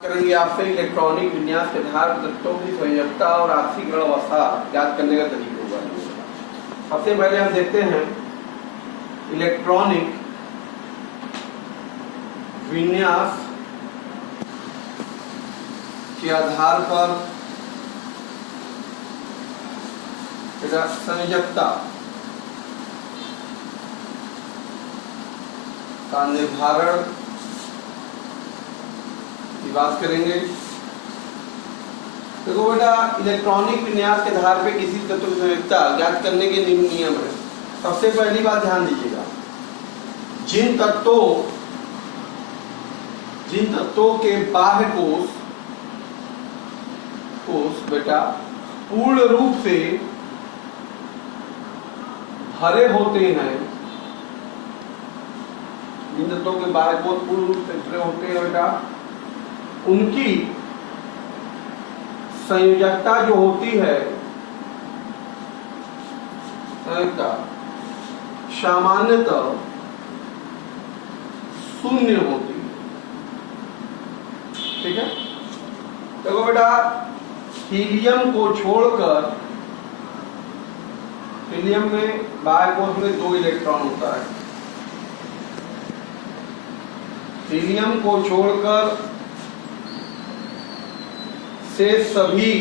करेंगे आपसे इलेक्ट्रॉनिक विन्यास के आधार तत्वों की संयोजकता और आंशिक ऋण अवस्था ज्ञात करने का तरीका होगा। सबसे पहले हम देखते हैं इलेक्ट्रॉनिक विन्यास के आधार पर संयोजकता का निर्धारण की बात करेंगे। देखो बेटा, इलेक्ट्रॉनिक विन्यास के आधार पे किसी तत्व की संयोजकता ज्ञात करने के नियम है। सबसे पहली बात ध्यान दीजिएगा, जिन तत्वों के बाह्य कोष बेटा पूर्ण रूप से भरे होते हैं, जिन तत्वों के बाह्य कोष पूर्ण रूप से भरे होते हैं बेटा, उनकी संयोजकता जो होती है सामान्यतः शून्य होती है। ठीक है, देखो बेटा, हीलियम को छोड़कर, हीलियम में बाह्य कोष में 2 इलेक्ट्रॉन होता है। हीलियम को छोड़कर से सभी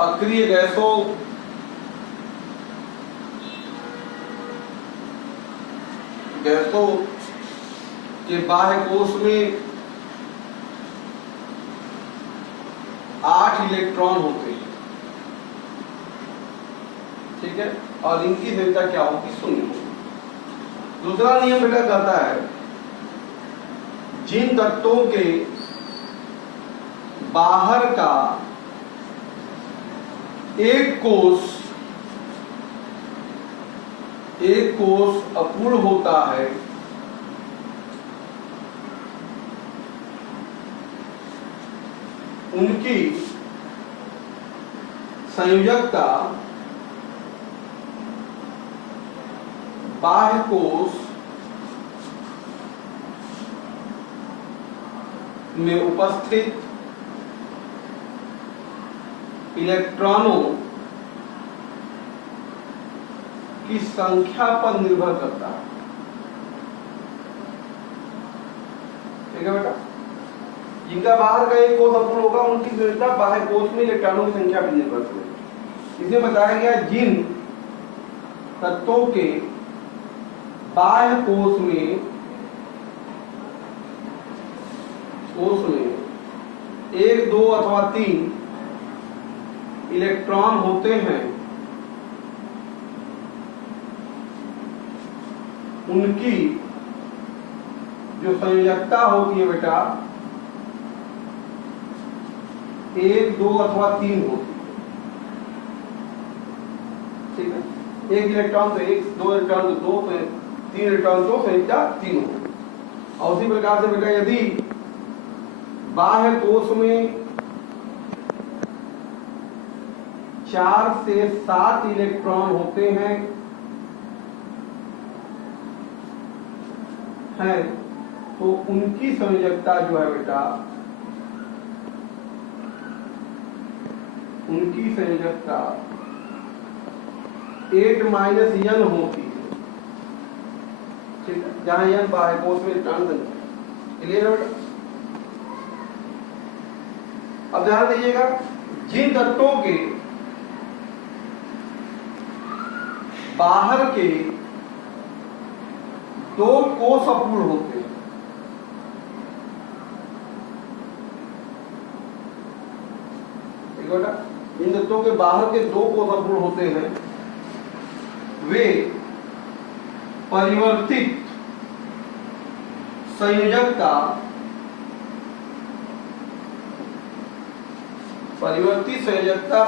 अक्रिय गैसों के बाह्य कोष में 8 इलेक्ट्रॉन होते हैं। ठीक है, और इनकी संख्या क्या होगी? 0 होगी। दूसरा नियम बेटा कहता है, जिन तत्वों के बाहर का एक कोष अपूर्ण होता है, उनकी संयोजकता बाह्य कोष में उपस्थित इलेक्ट्रॉनों की संख्या पर निर्भर करता है। ठीक है बेटा, जिनका बाहर का एक कोष अपूर्ण होगा, उनकी संयोजकता बाह्य कोष में इलेक्ट्रॉनों की संख्या पर निर्भर करेगी। इसमें बताया गया, जिन तत्वों के बाह्य कोष में 1, 2 अथवा 3 इलेक्ट्रॉन होते हैं, उनकी जो संयोजकता होती है बेटा 1, 2 अथवा 3 होती है। ठीक है, 1 इलेक्ट्रॉन तो 1, 2 इलेक्ट्रॉन तो 2, 3 इलेक्ट्रॉन तो संयोजकता 3 होगी। और उसी प्रकार से बेटा, यदि बाह्य कोष में 4 से 7 इलेक्ट्रॉन होते हैं तो उनकी संयोजकता जो है बेटा, उनकी संयोजकता 8 - n होती है। ठीक है, जहां n बाह्य कोष में इलेक्ट्रॉन संख्या। क्लियर है बेटा? अब ध्यान दीजिएगा, जिन तत्वों के बाहर के 2 कोष अपूर्ण होते हैं, बेटा, इन तत्वों के बाहर के 2 कोष अपूर्ण होते हैं, वे परिवर्तित संयोजकता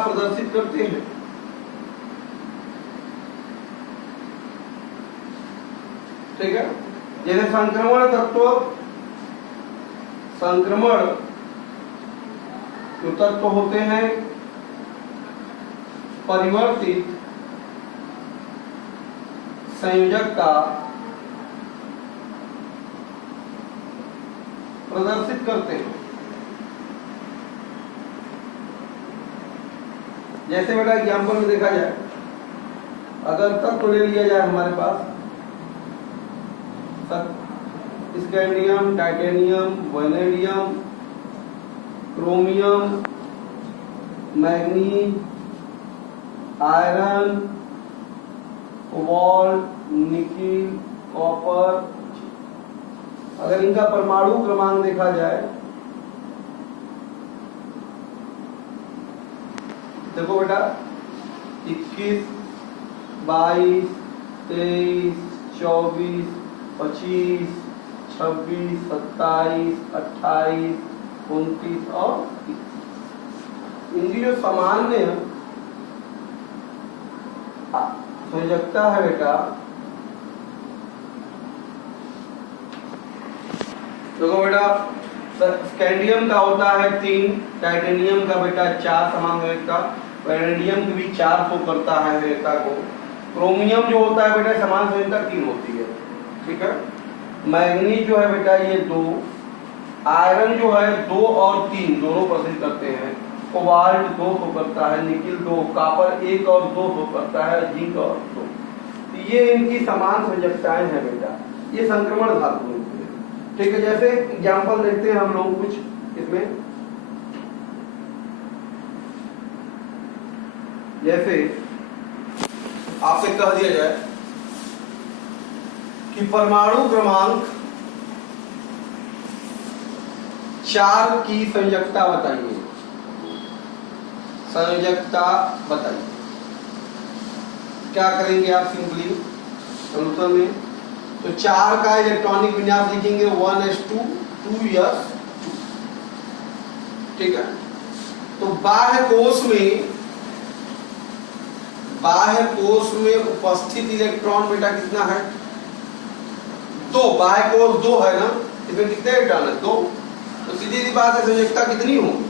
प्रदर्शित करते हैं। ठीक है, जैसे संक्रमण जो तत्व होते हैं परिवर्तित संयोजकता प्रदर्शित करते हैं। जैसे बेटा एग्जाम्पल में देखा जाए, अगर तत्व ले लिया जाए हमारे पास, scandium, titanium, vanadium, chromium, manganese, iron, cobalt, nickel, copper. अगर इनका परमाणु क्रमांक देखा जाए, देखो बेटा 21, 22, 23, 24, 25, 26, 27, 28, 29 और 30। इनकी जो सामान्य संयोजकता है बेटा, देखो बेटा स्कैंडियम का होता है 3, टाइटेनियम का बेटा 4 समान संयोजकता, वैनेडियम की भी 4 तो करता है संयोजकता को। क्रोमियम जो होता है बेटा समान संयोजकता 3 होती है, ठीक है। मैग्नीज जो है बेटा ये 2, आयरन जो है 2 और 3 दोनों प्रदर्शित करते हैं, कोबाल्ट 2 तो करता है, निकिल 2, कॉपर 1 और 2 तो करता है, जिंक और 2। तो ये इनकी समान संयोजकताएं हैं बेटा, ये संक्रमण धातु है, ठीक है। जैसे एग्जाम्पल देखते हैं हम लोग कुछ इसमें, जैसे आपसे कह दिया जाए कि परमाणु क्रमांक 4 की संयोजकता बताइए, संयोजकता बताइए। क्या करेंगे आप सिंपली सॉल्यूशन में, तो 4 का इलेक्ट्रॉनिक विन्यास लिखेंगे 1s2 2s2, ठीक है। तो बाह्य कोष में उपस्थित इलेक्ट्रॉन बेटा कितना है? 2। बाह्य कोष 2 है ना, इसमें कितने इलेक्ट्रॉन है? 2। तो सीधी सी बात है संयोजकता कितनी होगी?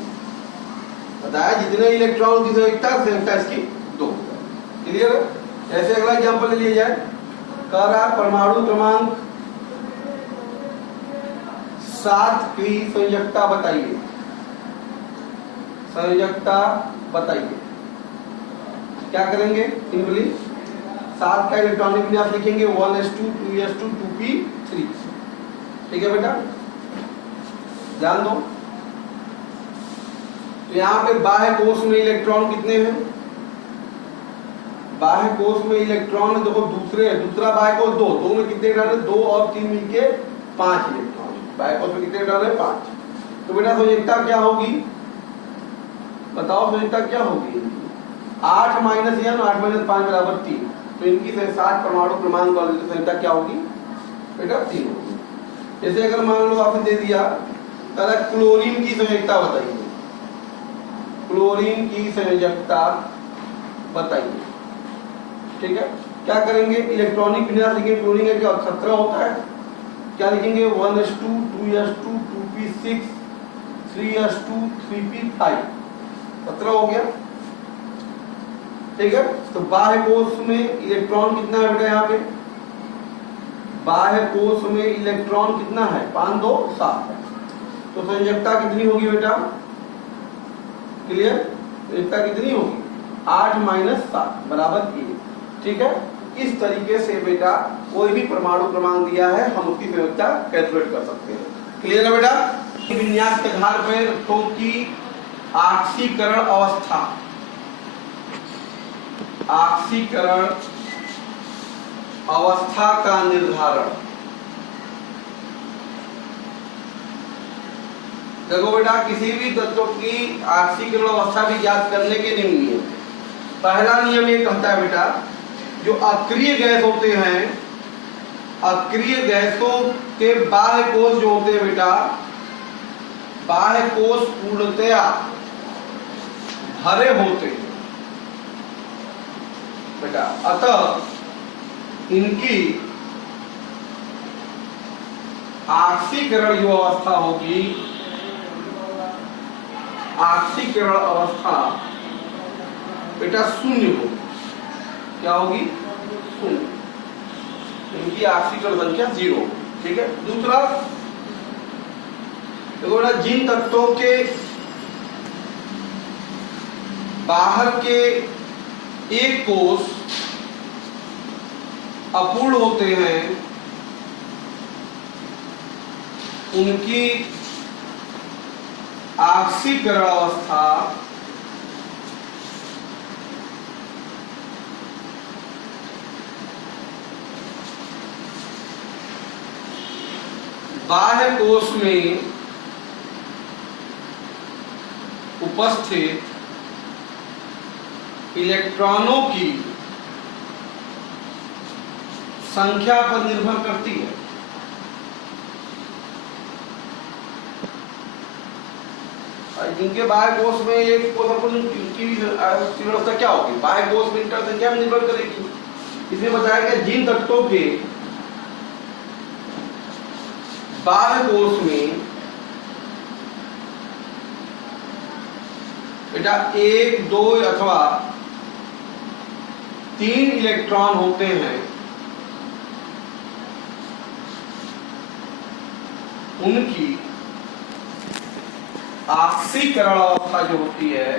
बताया जितने इलेक्ट्रॉन की संयोजकता इसकी 2। क्लियर है? ऐसे अगला एग्जांपल ले लिया जाए, कह रहा परमाणु क्रमांक 7 की संयोजकता बताइए, संयोजकता बताइए। क्या करेंगे? सिंपली 7 का इलेक्ट्रॉनिक विन्यास लिखेंगे 1s2 2s2 2p3, ठीक है बेटा, ध्यान दो। तो यहाँ पे बाह्य कोष में इलेक्ट्रॉन कितने हैं? बाह्य कोष में इलेक्ट्रॉन देखो दूसरा बाह्य कोष 2 में कितने इलेक्ट्रॉन है? 2 और 3 मिलके 5 इलेक्ट्रॉन। बाह्य कोष में कितने इलेक्ट्रॉन है? 5। तो बेटा संयोजकता क्या होगी? बताओ संयोजकता क्या होगी? 8 माइनस 5 बराबर 3। तो इनकी 7 परमाणु क्रमांक वाली संयोजकता क्या होगी बेटा? 3 होगी। जैसे अगर मान लो आपने दे दिया क्लोरीन की संयोजकता बताइए, क्लोरीन की संयोजकता बताइए, ठीक है। क्या करेंगे? इलेक्ट्रॉनिक विन्यास लिखेंगे, क्लोरीन का क्या 17 होता है, क्या लिखेंगे? 1s2 2s2 2p6 3s2 3p5, 17 हो गया, ठीक है। तो बाह्य कोष में इलेक्ट्रॉन कितना है बेटा? यहाँ पे बाह्य कोष में इलेक्ट्रॉन कितना है? 5 2 7 है। तो संयोजकता कितनी होगी बेटा? क्लियर? संयोजकता कितनी होगी? 8 माइनस 7 बराबर 1, ठीक है। इस तरीके से बेटा कोई भी परमाणु क्रमांक दिया है हम उसकी संयोजकता कैलकुलेट कर सकते हैं। क्लियर है बेटा? विन्यास के आधार पर तो की ऑक्सीकरण अवस्था, ऑक्सीकरण अवस्था का निर्धारण। देखो बेटा किसी भी तत्व की ऑक्सीकरण अवस्था भी ज्ञात करने के नियम। पहला नियम ये कहता है बेटा जो अक्रिय गैस होते हैं, अक्रिय गैसों के बाह्य कोष जो होते हैं बेटा, बाह्य कोष पूर्णतया भरे होते हैं बेटा, अतः इनकी ऑक्सीकरण जो अवस्था होगी, ऑक्सीकरण अवस्था बेटा शून्य होगी। क्या होगी? शून्य। इनकी ऑक्सीकरण संख्या 0, ठीक है। दूसरा देखो बेटा, जिन तत्वों के बाहर के एक कोष अपूर्ण होते हैं उनकी ऑक्सीकरण अवस्था बाह्य कोश में उपस्थित इलेक्ट्रॉनों की संख्या पर निर्भर करती है। जिनके बाह्य कोश में एक कोश अपूर्ण की व्यवस्था क्या होगी? बाह्य कोश में संख्या में निर्भर करेगी। इसमें बताया गया जिन तत्वों के बाह्य कोश में बेटा 1, 2 अथवा 3 इलेक्ट्रॉन होते हैं उनकी ऑक्सीकरण अवस्था जो होती है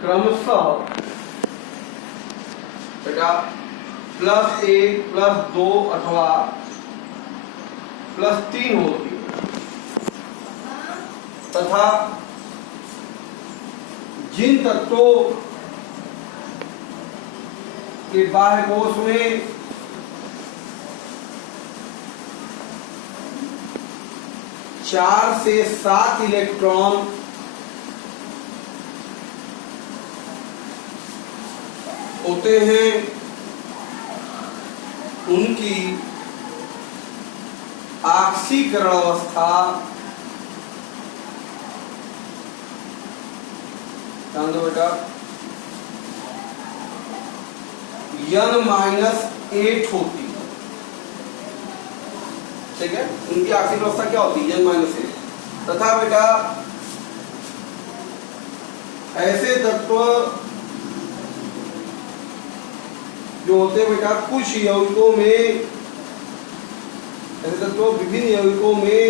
क्रमशः बेटा +1, +2 अथवा +3 होती है तथा जिन तत्वों के बाह्य कोश में चार से 7 इलेक्ट्रॉन होते हैं उनकी ऑक्सीकरण अवस्था ध्यान दो बेटा N-8 होती है। ठीक है, उनकी ऑक्सीकरण अवस्था क्या होती है? N-8 तथा बेटा ऐसे तत्व जो होते हैं बेटा कुछ यौगिकों में, ऐसे तत्व विभिन्न यौगिकों में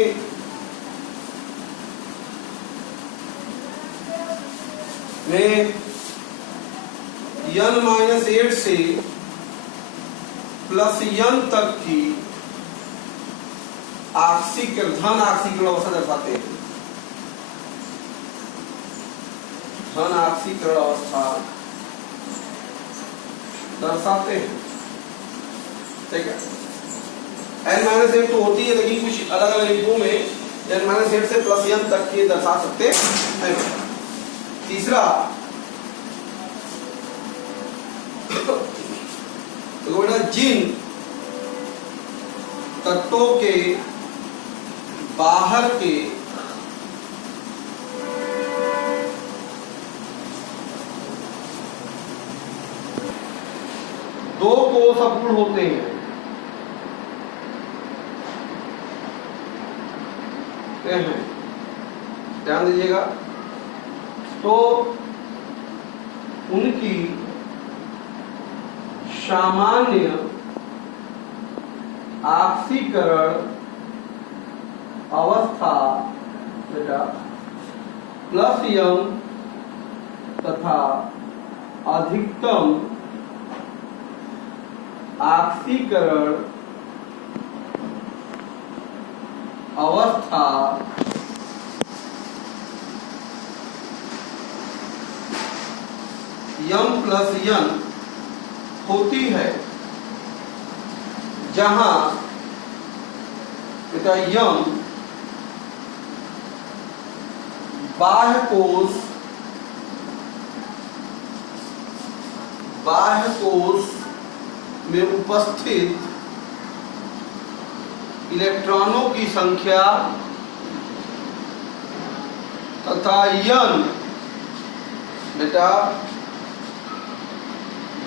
N-8 से +N तक की धन ऑक्सीकरण अवस्था दर्शाते हैं। धन ऑक्सीकरण अवस्था दर्शाते हैं। ठीक है, N-8 तो होती है लेकिन कुछ अलग अलग यौगिकों में N-8 से +N तक के दर्शा सकते हैं। तीसरा तो बेटा जिन तत्वों के बाहर के दो कोष अपूर्ण होते हैं ध्यान दीजिएगा, तो उनकी सामान्य ऑक्सीकरण अवस्था बेटा +M तथा अधिकतम ऑक्सीकरण अवस्था M+N होती है, जहां बेटा M बाह्य कोश में उपस्थित इलेक्ट्रॉनों की संख्या तथा N बेटा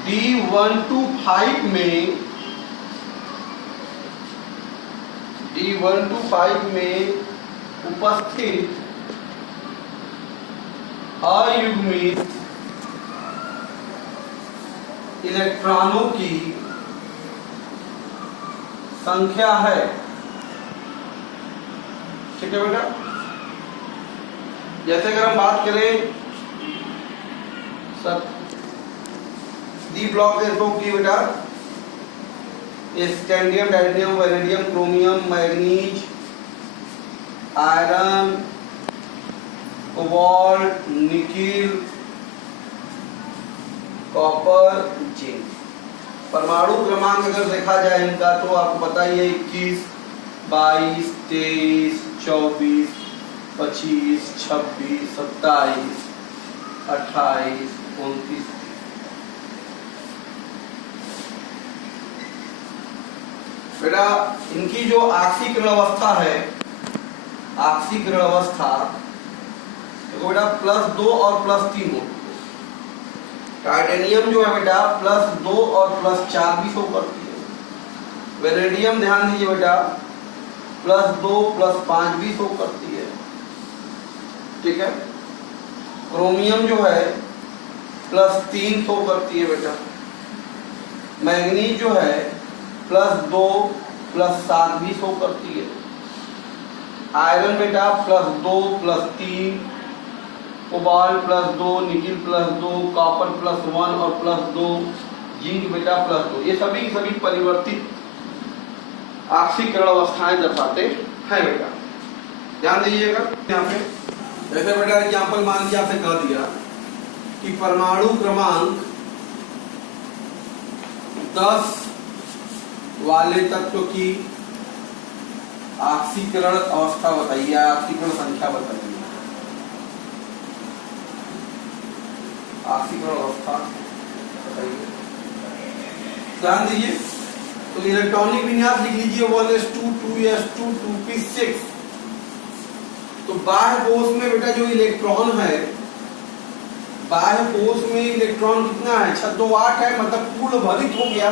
D125 में उपस्थित अयुग्मित इलेक्ट्रॉनों की संख्या है। ठीक है बेटा, जैसे अगर हम बात करें सब डी ब्लॉक की बेटा, scandium, titanium, vanadium, chromium, manganese, iron, cobalt, nickel, copper, zinc. परमाणु क्रमांक अगर देखा जाए इनका तो आपको पता ही है 21, 22, 23, 24, 25, 26, 27, 28, 29। बेटा इनकी जो ऑक्सीकरण अवस्था है, ऑक्सीकरण अवस्था देखो बेटा +2 और +3 हो। टाइटेनियम जो है बेटा +2 और +4 भी शो करती है। वेनेडियम ध्यान दीजिए बेटा +2 +5 भी शो करती है। ठीक है, क्रोमियम जो है +3 शो करती है बेटा। मैग्नीज जो है +2 +7 भी शो करती है। आयरन बेटा +2 +3, कोबाल्ट +2, निकिल +2, कॉपर +1 और +2, जिंक बेटा +2। ये सभी परिवर्तित ऑक्सीकरण अवस्थाएं दर्शाते हैं बेटा, ध्यान दीजिएगा। यहाँ पे जैसे बेटा एग्जाम्पल मान लीजिए आपसे कह दिया कि परमाणु क्रमांक 10 वाले तत्व की ऑक्सीकरण अवस्था बताइए, ऑक्सीकरण संख्या बताइए। ऑक्सीकरण अवस्था बताइए, ध्यान दीजिए। तो इलेक्ट्रॉनिक विन्यास लिख लीजिए 1s2 2s2 2p6। तो बाह्य कोश में बेटा जो इलेक्ट्रॉन है, बाह्य कोश में इलेक्ट्रॉन कितना है 628 है, मतलब पूर्ण भरित हो गया,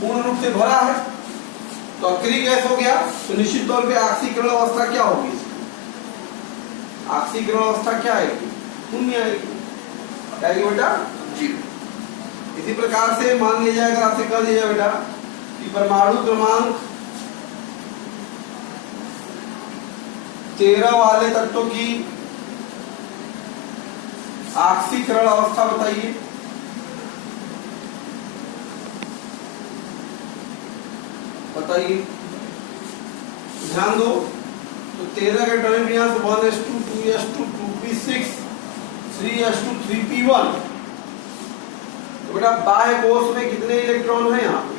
पूर्ण रूप से भरा है। तो अक्रिय गैस हो गया, तो निश्चित तौर पे ऑक्सीकरण अवस्था क्या होगी इसकी? ऑक्सीकरण अवस्था क्या आएगी? शून्य आएगी, बेटा 0। इसी प्रकार से मान लिया जाएगा, आपसे कह दिया बेटा कि परमाणु क्रमांक 13 वाले तत्वों की ऑक्सीकरण अवस्था बताइए। बताइए, ध्यान दो। तो 13 का टर्म विन्यास 1s2 2s2 2p6 3s2 3p1। तो बेटा बाह्य कोश में कितने इलेक्ट्रॉन है? यहाँ पे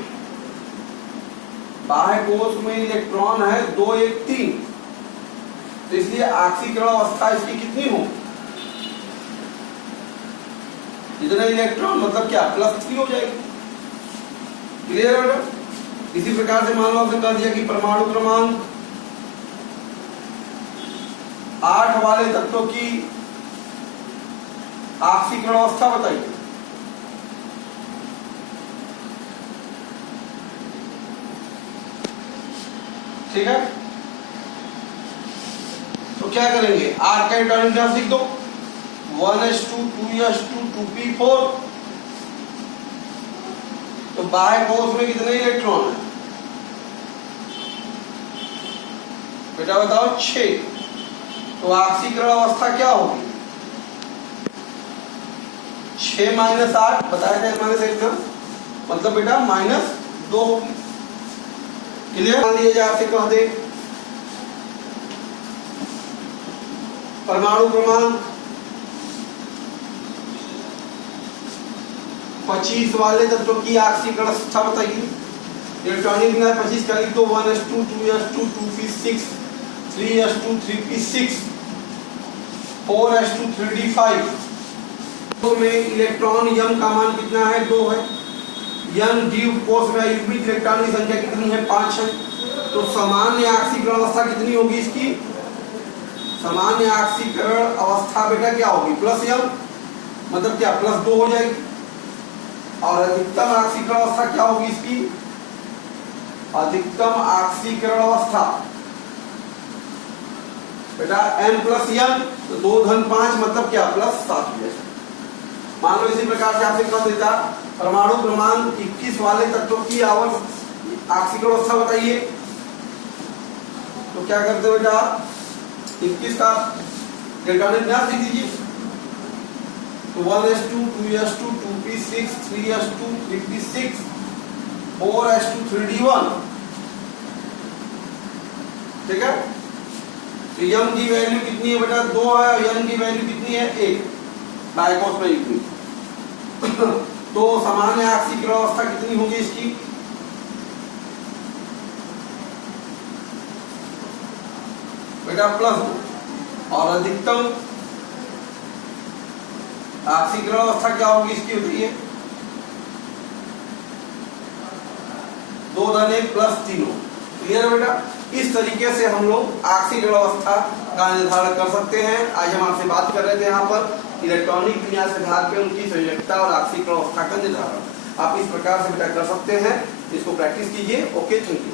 बाह्य कोश में इलेक्ट्रॉन है 2 1 3। तो इसलिए ऑक्सीकरण अवस्था इसकी कितनी हो? इतने इलेक्ट्रॉन मतलब क्या +3 हो जाएगी। क्लियर है बेटा? इसी प्रकार से मान लो आपने कह दिया कि परमाणु क्रमांक 8 वाले तत्वों की ऑक्सीकरण अवस्था बताइए। ठीक है, तो क्या करेंगे? 8 का इलेक्ट्रॉनिक विन्यास लिख दो 1s2 2s2 2p4। तो बाह्य कोश में कितने इलेक्ट्रॉन है बेटा बताओ? 6। तो ऑक्सीकरण अवस्था क्या होगी? 6 - 8 बताया जाए -1 का मतलब बेटा -2 होगी। क्लियर? मान लीजिए आपसे कह दे परमाणु क्रमांक 25 वाले तत्वों की ऑक्सीकरण अवस्था बताइए। इलेक्ट्रॉनिक विन्यास 25 का लिख दो 1s2 2s2 2p6 3s2 3p6 4s2 3d5। तो में इलेक्ट्रॉन यम का मान कितना है? 2 है। यम द्वीप कोश में युग्मित इलेक्ट्रॉन की संख्या कितनी है? 5 है। तो सामान्य ऑक्सीकरण अवस्था कितनी होगी इसकी? सामान्य ऑक्सीकरण अवस्था बेटा क्या होगी? +m मतलब क्या +2 हो जाएगी। और अधिकतम ऑक्सीकरण अवस्था क्या होगी इसकी? अधिकतम ऑक्सीकरण अवस्था बेटा m + n, तो 2 + 5 मतलब क्या +7 हो जाएगा। मान लो इसी प्रकार से आपसे कह देता परमाणु क्रमांक 21 वाले तत्वों की आक्सीय अवस्था बताइए। तो क्या करते हो बेटा, 21 का इलेक्ट्रॉनिक विन्यास लिख दीजिए। तो 1s2 2s2 2p6 3s2 3p6 4s2 3d1, ठीक है। तो m की वैल्यू कितनी है बेटा, 2 है, और n की वैल्यू कितनी है, 1, डाइकोस में इतनी। तो सामान्य आक्सीय अवस्था कितनी होगी इसकी, बेटा प्लस, और अधिकतम आक्सीय अवस्था क्या होगी इसकी, होती है 2 धन 1 प्लस 3। क्लियर है बेटा। इस तरीके से हम लोग आक्सीय अवस्था का निर्धारण कर सकते हैं। आज हम आपसे बात कर रहे थे यहाँ पर इलेक्ट्रॉनिक विन्यास के आधार पर उनकी संयोजकता और आक्सीय अवस्था का निर्धारण। आप इस प्रकार से बेटा कर सकते हैं, इसको प्रैक्टिस कीजिए। Okay, thank you.